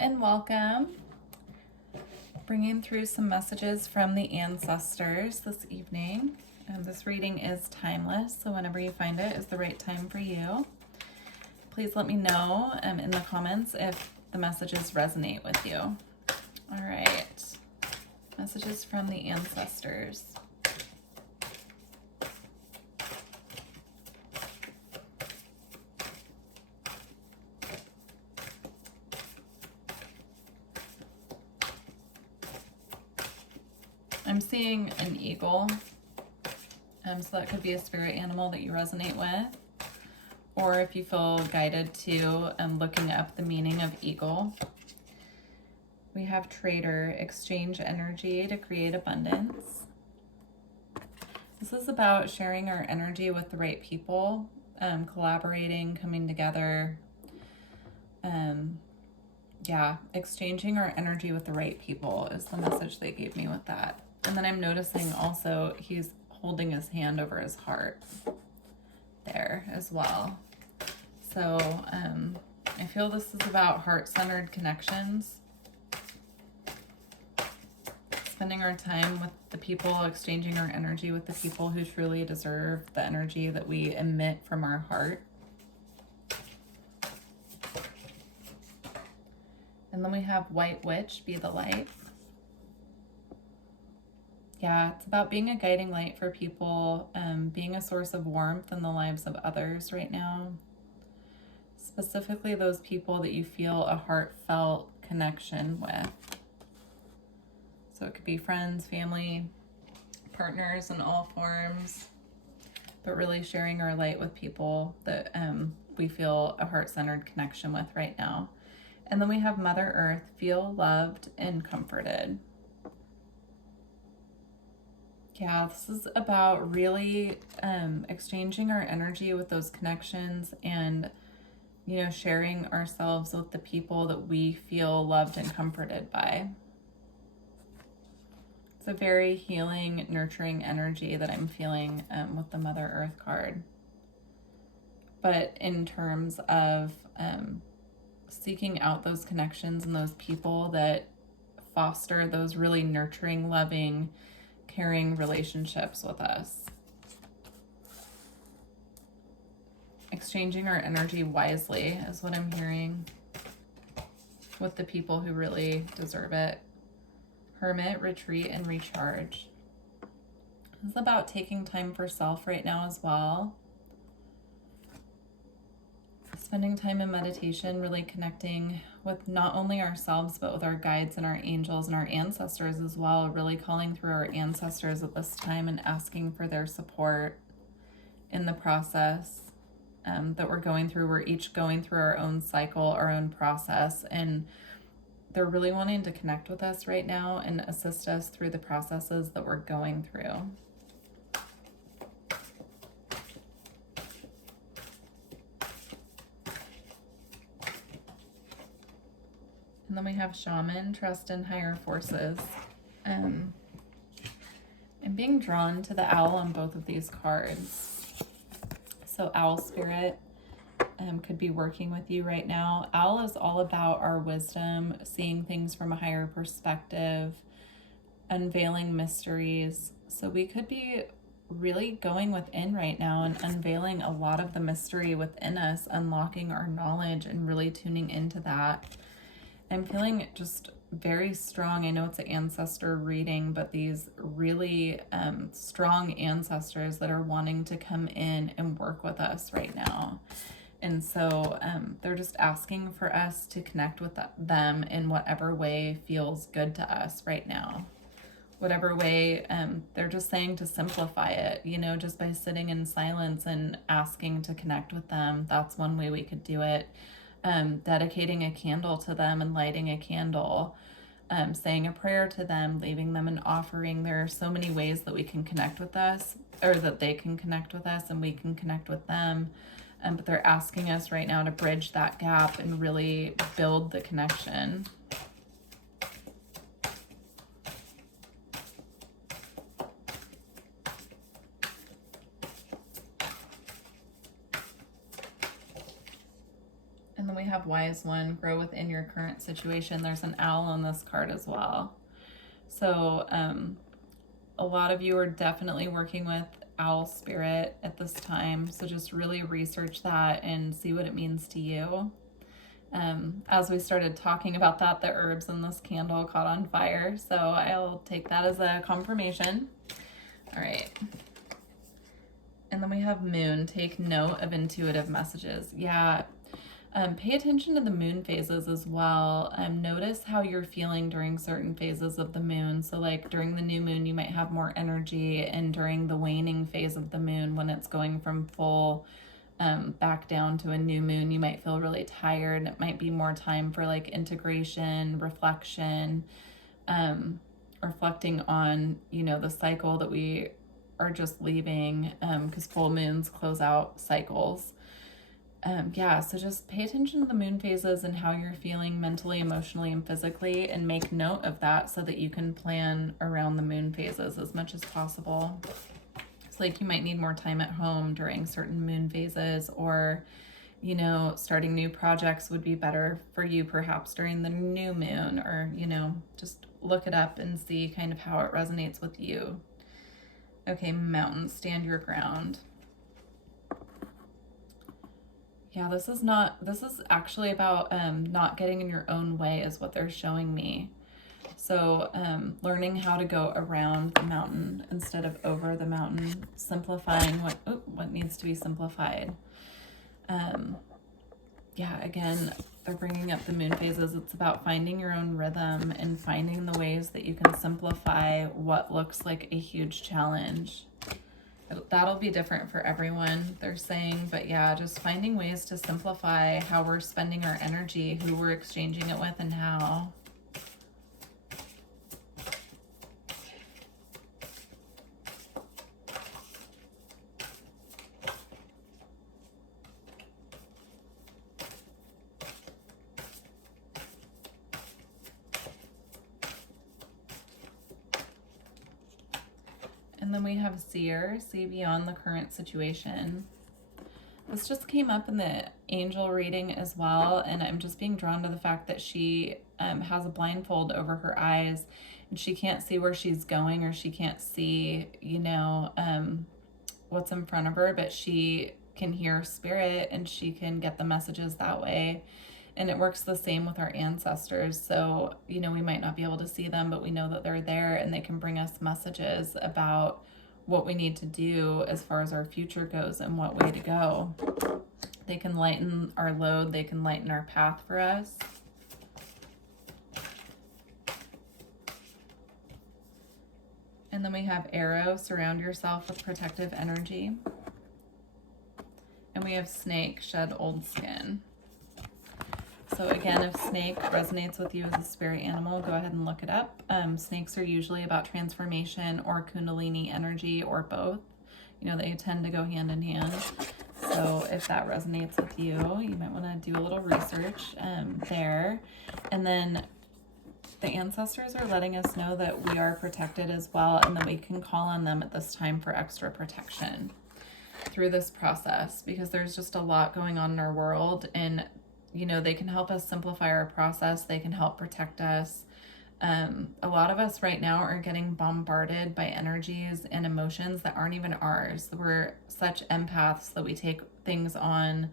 and welcome. Bringing through some messages from the ancestors this evening. This reading is timeless, so whenever you find it is the right time for you. Please let me know in the comments if the messages resonate with you. All right, messages from the ancestors. I'm seeing an eagle, so that could be a spirit animal that you resonate with, or if you feel guided to looking up the meaning of eagle. We have trader, exchange energy to create abundance. This is about sharing our energy with the right people, collaborating, coming together, exchanging our energy with the right people is the message they gave me with that. And then I'm noticing also he's holding his hand over his heart there as well. So I feel this is about heart-centered connections. Spending our time with the people, exchanging our energy with the people who truly deserve the energy that we emit from our heart. And then we have White Witch, be the light. Yeah, it's about being a guiding light for people, being a source of warmth in the lives of others right now. Specifically those people that you feel a heartfelt connection with. So it could be friends, family, partners in all forms, but really sharing our light with people that we feel a heart-centered connection with right now. And then we have Mother Earth, feel loved and comforted. Yeah, this is about really exchanging our energy with those connections and, sharing ourselves with the people that we feel loved and comforted by. It's a very healing, nurturing energy that I'm feeling with the Mother Earth card. But in terms of seeking out those connections and those people that foster those really nurturing, loving, caring relationships with us. Exchanging our energy wisely is what I'm hearing with the people who really deserve it. Hermit, retreat, and recharge. This is about taking time for self right now as well. Spending time in meditation, really connecting with not only ourselves, but with our guides and our angels and our ancestors as well. Really calling through our ancestors at this time and asking for their support in the process that we're going through. We're each going through our own cycle, our own process, and they're really wanting to connect with us right now and assist us through the processes that we're going through. And then we have shaman, trust in higher forces. I'm being drawn to the owl on both of these cards. So owl spirit could be working with you right now. Owl is all about our wisdom, seeing things from a higher perspective, unveiling mysteries. So we could be really going within right now and unveiling a lot of the mystery within us, unlocking our knowledge and really tuning into that. I'm feeling just very strong. I know it's an ancestor reading, but these really strong ancestors that are wanting to come in and work with us right now. And so they're just asking for us to connect with them in whatever way feels good to us right now. Whatever way, they're just saying to simplify it, just by sitting in silence and asking to connect with them. That's one way we could do it. Dedicating a candle to them and lighting a candle, saying a prayer to them, leaving them an offering. There are so many ways that we can connect with us, or that they can connect with us and we can connect with them. But they're asking us right now to bridge that gap and really build the connection. And then we have Wise One, grow within your current situation. There's an owl on this card as well. So a lot of you are definitely working with owl spirit at this time. So just really research that and see what it means to you. As we started talking about that, the herbs in this candle caught on fire. So I'll take that as a confirmation. All right. And then we have Moon, take note of intuitive messages. Yeah. Pay attention to the moon phases as well. Notice how you're feeling during certain phases of the moon. So like during the new moon, you might have more energy, and during the waning phase of the moon, when it's going from full back down to a new moon, you might feel really tired. It might be more time for like integration, reflection, reflecting on, you know, the cycle that we are just leaving, because full moons close out cycles. Yeah, so just pay attention to the moon phases and how you're feeling mentally, emotionally, and physically, and make note of that so that you can plan around the moon phases as much as possible. It's like you might need more time at home during certain moon phases, or, you know, starting new projects would be better for you perhaps during the new moon, or, you know, just look it up and see kind of how it resonates with you. Okay, Mountain, stand your ground. Yeah, this is actually about not getting in your own way is what they're showing me. So learning how to go around the mountain instead of over the mountain, simplifying what needs to be simplified. Yeah, again, they're bringing up the moon phases. It's about finding your own rhythm and finding the ways that you can simplify what looks like a huge challenge. That'll be different for everyone, they're saying, but yeah, just finding ways to simplify how we're spending our energy, who we're exchanging it with, and how. And then we have Seer, see beyond the current situation. This just came up in the angel reading as well, and I'm just being drawn to the fact that she has a blindfold over her eyes, and she can't see where she's going, or she can't see, you know, what's in front of her, but she can hear spirit and she can get the messages that way. And it works the same with our ancestors. So, you know, we might not be able to see them, but we know that they're there, and they can bring us messages about what we need to do as far as our future goes and what way to go. They can lighten our load. They can lighten our path for us. And then we have Arrow, surround yourself with protective energy. And we have Snake, shed old skin. So again, if snake resonates with you as a spirit animal, go ahead and look it up. Snakes are usually about transformation or kundalini energy, or both. You know, they tend to go hand in hand. So if that resonates with you, you might want to do a little research there. And then the ancestors are letting us know that we are protected as well, and that we can call on them at this time for extra protection through this process, because there's just a lot going on in our world, and you know, they can help us simplify our process. They can help protect us. A lot of us right now are getting bombarded by energies and emotions that aren't even ours. We're such empaths that we take things on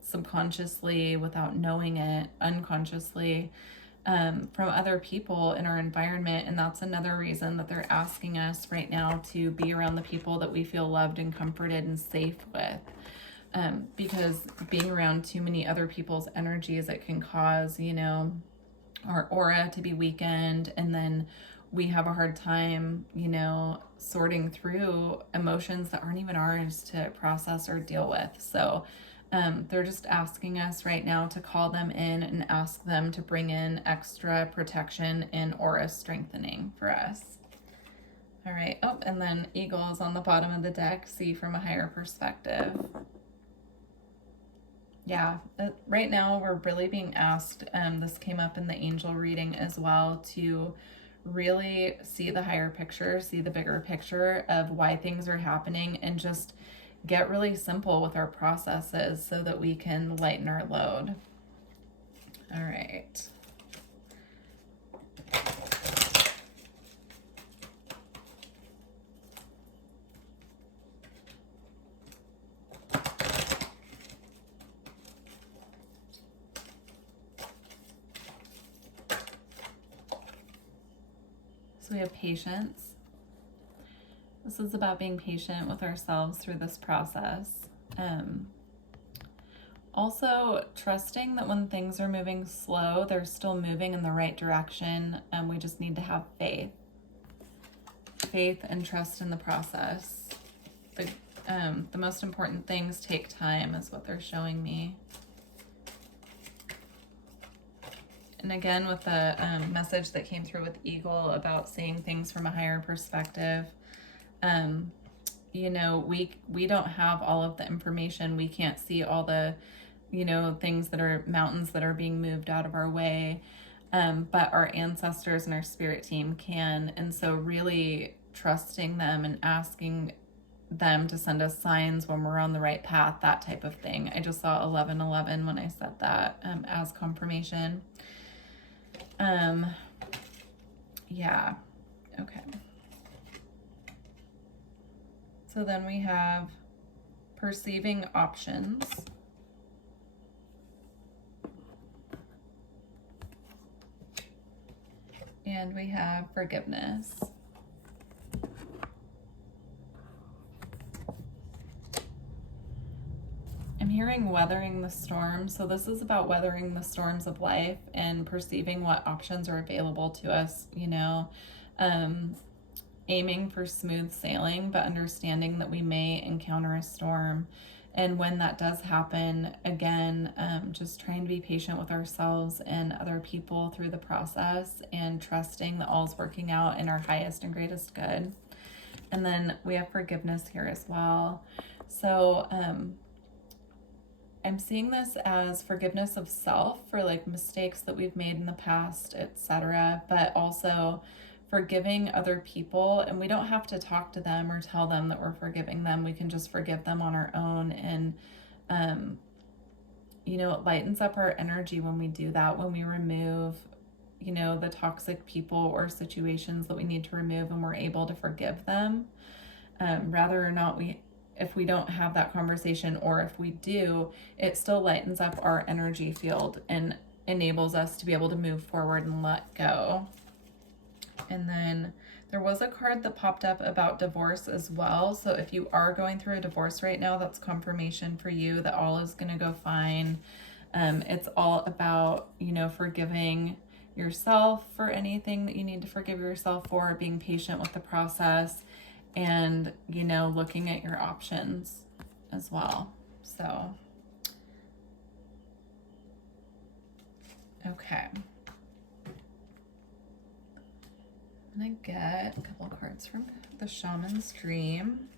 subconsciously without knowing it, unconsciously, from other people in our environment. And that's another reason that they're asking us right now to be around the people that we feel loved and comforted and safe with. Because being around too many other people's energies, it can cause, you know, our aura to be weakened, and then we have a hard time, you know, sorting through emotions that aren't even ours to process or deal with. So they're just asking us right now to call them in and ask them to bring in extra protection and aura strengthening for us. All right. Oh, and then Eagle is on the bottom of the deck, see from a higher perspective. Yeah, right now we're really being asked, this came up in the angel reading as well, to really see the higher picture, see the bigger picture of why things are happening, and just get really simple with our processes so that we can lighten our load. So we have patience. This is about being patient with ourselves through this process. Also, trusting that when things are moving slow, they're still moving in the right direction, and we just need to have faith. Faith and trust in the process. The most important things take time, is what they're showing me. And again, with the message that came through with Eagle about seeing things from a higher perspective, you know, we don't have all of the information. We can't see all the, you know, things that are mountains that are being moved out of our way. But our ancestors and our spirit team can. And so really trusting them and asking them to send us signs when we're on the right path, that type of thing. I just saw 1111 when I said that as confirmation. Yeah, okay. So then we have perceiving options. And we have forgiveness. I'm hearing weathering the storm. So this is about weathering the storms of life and perceiving what options are available to us, you know, aiming for smooth sailing, but understanding that we may encounter a storm. And when that does happen, again, just trying to be patient with ourselves and other people through the process and trusting that all's working out in our highest and greatest good. And then we have forgiveness here as well. So I'm seeing this as forgiveness of self for like mistakes that we've made in the past, etc., but also forgiving other people. And we don't have to talk to them or tell them that we're forgiving them. We can just forgive them on our own. And you know, it lightens up our energy when we do that, when we remove, you know, the toxic people or situations that we need to remove, and we're able to forgive them. Rather or not, if we don't have that conversation, or if we do, it still lightens up our energy field and enables us to be able to move forward and let go. And then there was a card that popped up about divorce as well. So if you are going through a divorce right now, that's confirmation for you that all is going to go fine. It's all about, you know, forgiving yourself for anything that you need to forgive yourself for, being patient with the process, and, you know, looking at your options as well. So, okay. I'm gonna get a couple of cards from the Shaman's Dream.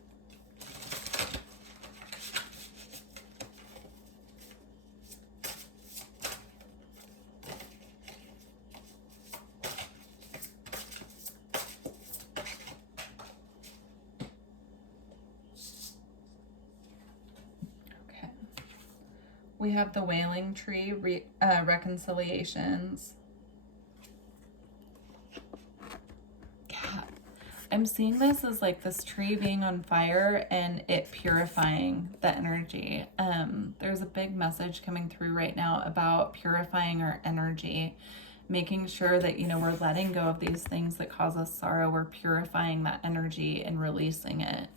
Okay. We have the Wailing Tree reconciliations. I'm seeing this as like this tree being on fire and it purifying the energy. There's a big message coming through right now about purifying our energy, making sure that, you know, we're letting go of these things that cause us sorrow. We're purifying that energy and releasing it.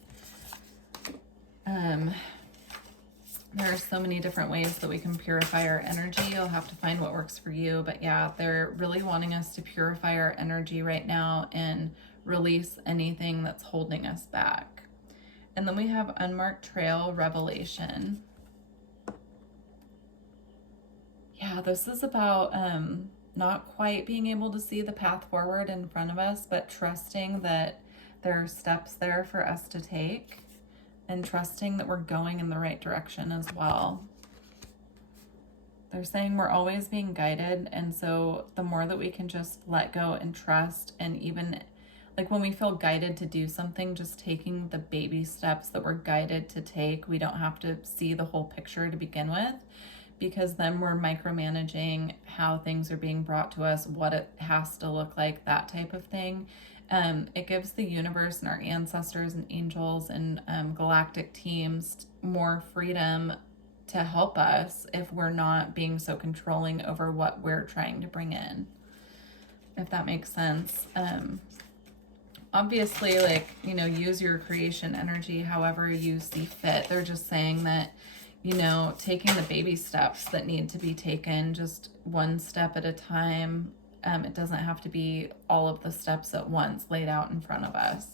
There are so many different ways that we can purify our energy. You'll have to find what works for you. But yeah, they're really wanting us to purify our energy right now and release anything that's holding us back. And then we have Unmarked Trail Revelation. Yeah, this is about not quite being able to see the path forward in front of us, but trusting that there are steps there for us to take, and trusting that we're going in the right direction as well. They're saying we're always being guided, and so the more that we can just let go and trust, and even like when we feel guided to do something, just taking the baby steps that we're guided to take. We don't have to see the whole picture to begin with, because then we're micromanaging how things are being brought to us, what it has to look like, that type of thing. It gives the universe and our ancestors and angels and galactic teams more freedom to help us if we're not being so controlling over what we're trying to bring in, if that makes sense. obviously, like, you know, use your creation energy however you see fit. They're just saying that, you know, taking the baby steps that need to be taken, just one step at a time. It doesn't have to be all of the steps at once laid out in front of us.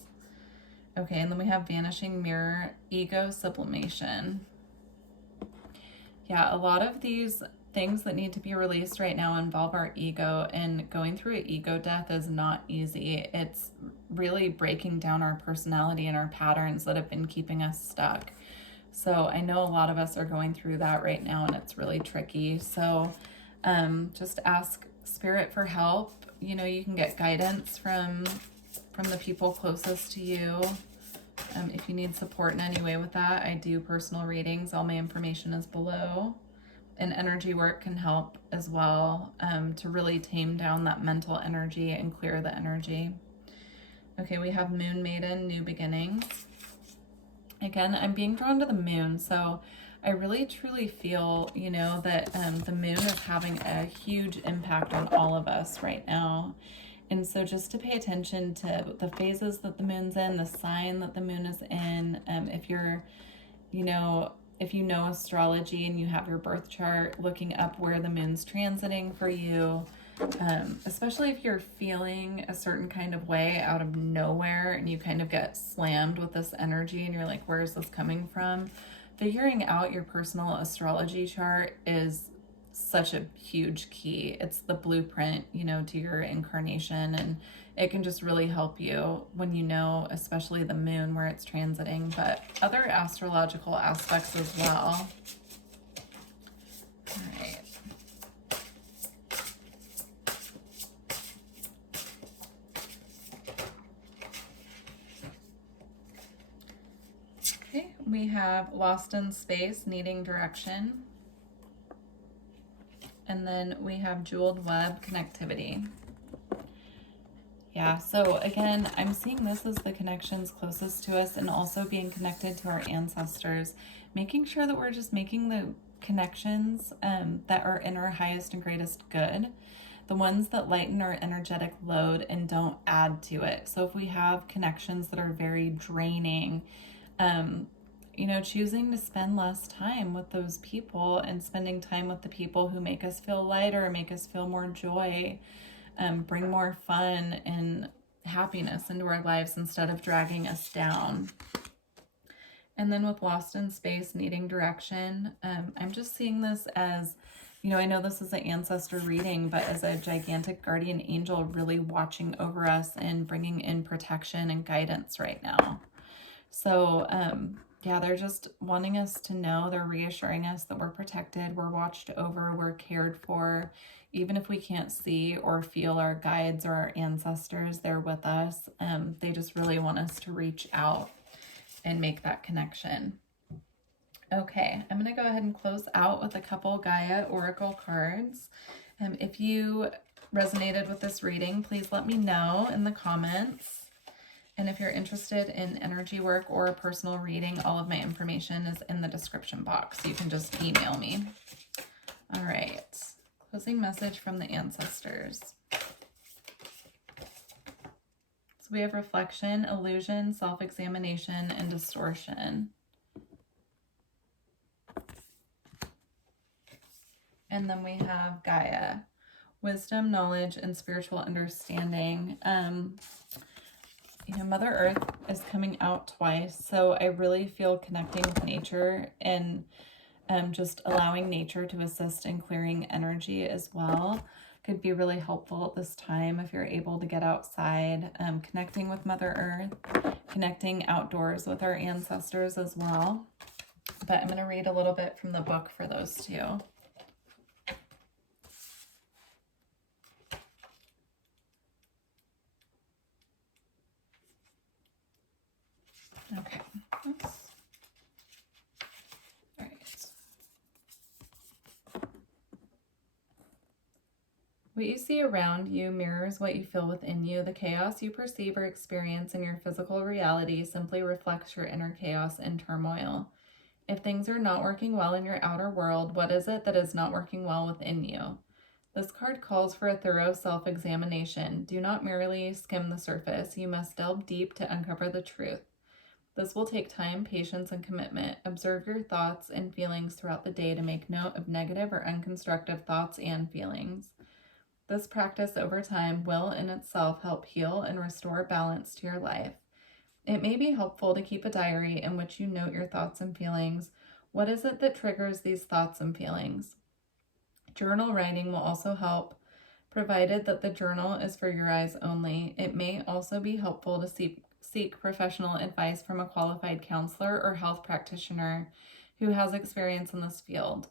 Okay, and then we have Vanishing, Mirror, Ego, Sublimation. Yeah, a lot of these things that need to be released right now involve our ego, and going through an ego death is not easy. It's really breaking down our personality and our patterns that have been keeping us stuck. So I know a lot of us are going through that right now, and it's really tricky. So just ask Spirit for help. You know, you can get guidance from the people closest to you. If you need support in any way with that, I do personal readings. All my information is below. And energy work can help as well, to really tame down that mental energy and clear the energy. Okay, we have Moon, Maiden, New Beginnings. Again, I'm being drawn to the moon, so I really truly feel, you know, that the moon is having a huge impact on all of us right now. And so just to pay attention to the phases that the moon's in, the sign that the moon is in. If you're, you know, if you know astrology and you have your birth chart, looking up where the moon's transiting for you, especially if you're feeling a certain kind of way out of nowhere and you kind of get slammed with this energy and you're like, where is this coming from? Figuring out your personal astrology chart is such a huge key. It's the blueprint, you know, to your incarnation, and it can just really help you when you know, especially the moon, where it's transiting, but other astrological aspects as well. All right. Okay, we have Lost in Space, Needing Direction. And then we have Jeweled Web, Connectivity. Yeah, so again, I'm seeing this as the connections closest to us, and also being connected to our ancestors, making sure that we're just making the connections that are in our highest and greatest good, the ones that lighten our energetic load and don't add to it. So if we have connections that are very draining, you know, choosing to spend less time with those people and spending time with the people who make us feel lighter, make us feel more joy, bring more fun and happiness into our lives instead of dragging us down. And then with Lost in Space, Needing Direction, I'm just seeing this as, you know, I know this is an ancestor reading, but as a gigantic guardian angel really watching over us and bringing in protection and guidance right now. So, yeah, they're just wanting us to know, they're reassuring us that we're protected, we're watched over, we're cared for. Even if we can't see or feel our guides or our ancestors, they're with us. They just really want us to reach out and make that connection. Okay, I'm going to go ahead and close out with a couple Gaia Oracle cards. If you resonated with this reading, please let me know in the comments. And if you're interested in energy work or a personal reading, all of my information is in the description box. You can just email me. All right. Closing message from the ancestors. So we have reflection, illusion, self-examination, and distortion. And then we have Gaia, wisdom, knowledge, and spiritual understanding. You know, Mother Earth is coming out twice, so I really feel connecting with nature and just allowing nature to assist in clearing energy as well could be really helpful at this time if you're able to get outside, connecting with Mother Earth, connecting outdoors with our ancestors as well. But I'm going to read a little bit from the book for those two. Okay. Oops. All right. What you see around you mirrors what you feel within you. The chaos you perceive or experience in your physical reality simply reflects your inner chaos and turmoil. If things are not working well in your outer world, what is it that is not working well within you? This card calls for a thorough self-examination. Do not merely skim the surface. You must delve deep to uncover the truth. This will take time, patience, and commitment. Observe your thoughts and feelings throughout the day to make note of negative or unconstructive thoughts and feelings. This practice over time will in itself help heal and restore balance to your life. It may be helpful to keep a diary in which you note your thoughts and feelings. What is it that triggers these thoughts and feelings? Journal writing will also help, provided that the journal is for your eyes only. It may also be helpful to seek professional advice from a qualified counselor or health practitioner who has experience in this field.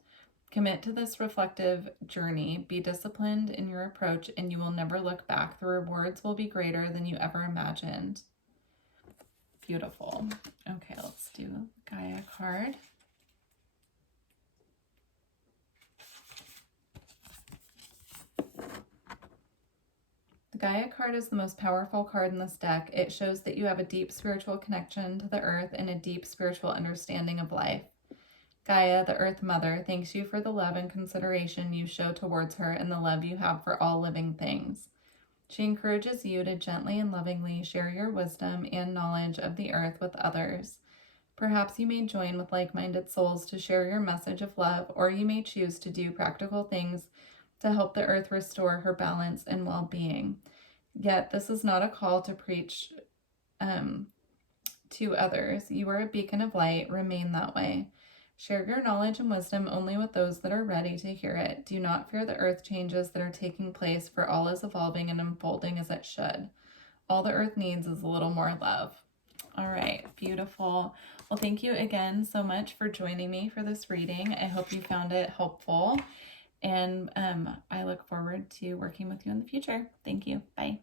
Commit to this reflective journey. Be disciplined in your approach, and you will never look back. The rewards will be greater than you ever imagined. Beautiful. Okay, let's do Gaia card. The Gaia card is the most powerful card in this deck. It shows that you have a deep spiritual connection to the earth and a deep spiritual understanding of life. Gaia, the Earth Mother, thanks you for the love and consideration you show towards her and the love you have for all living things. She encourages you to gently and lovingly share your wisdom and knowledge of the earth with others. Perhaps you may join with like-minded souls to share your message of love, or you may choose to do practical things to help the earth restore her balance and well-being. Yet this is not a call to preach to others. You are a beacon of light. Remain that way. Share your knowledge and wisdom only with those that are ready to hear it. Do not fear the earth changes that are taking place, for all is evolving and unfolding as it should. All the earth needs is a little more love. All right, beautiful. Well, thank you again so much for joining me for this reading. I hope you found it helpful, and I look forward to working with you in the future. Thank you. Bye.